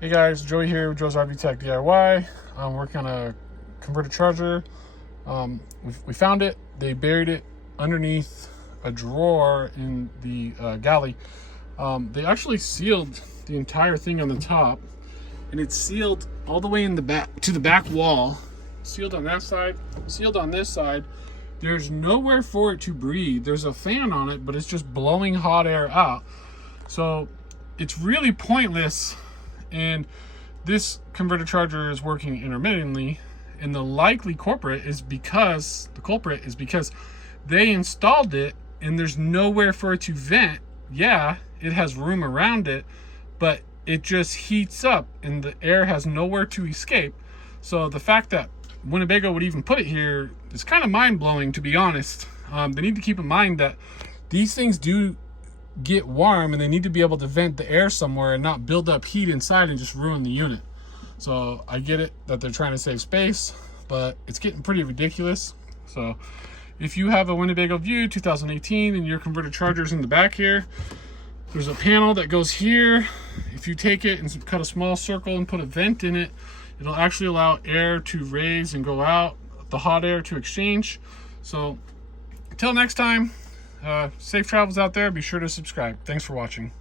Hey guys, Joey here with Joe's RV Tech DIY. I'm working on a converter charger. We found it. They buried it underneath a drawer in the galley. They actually sealed the entire thing on the top, and it's sealed all the way in the back to the back wall. Sealed on that side, sealed on this side. There's nowhere for it to breathe. There's a fan on it, but it's just blowing hot air out. So it's really pointless. And this converter charger is working intermittently, and the likely culprit is because they installed it and there's nowhere for it to vent. Yeah, it has room around it, but it just heats up and the air has nowhere to escape. So the fact that Winnebago would even put it here is kind of mind-blowing, to be honest. They need to keep in mind that these things do get warm, and they need to be able to vent the air somewhere and not build up heat inside and just ruin the unit. So I get it that they're trying to save space, but it's getting pretty ridiculous. So if you have a Winnebago View 2018 and your converter charger's in the back here, there's a panel that goes here. If you take it and cut a small circle and put a vent in it, it'll actually allow air to raise and go out, the hot air to exchange. So until next time, safe travels out there. Be sure to subscribe. Thanks for watching.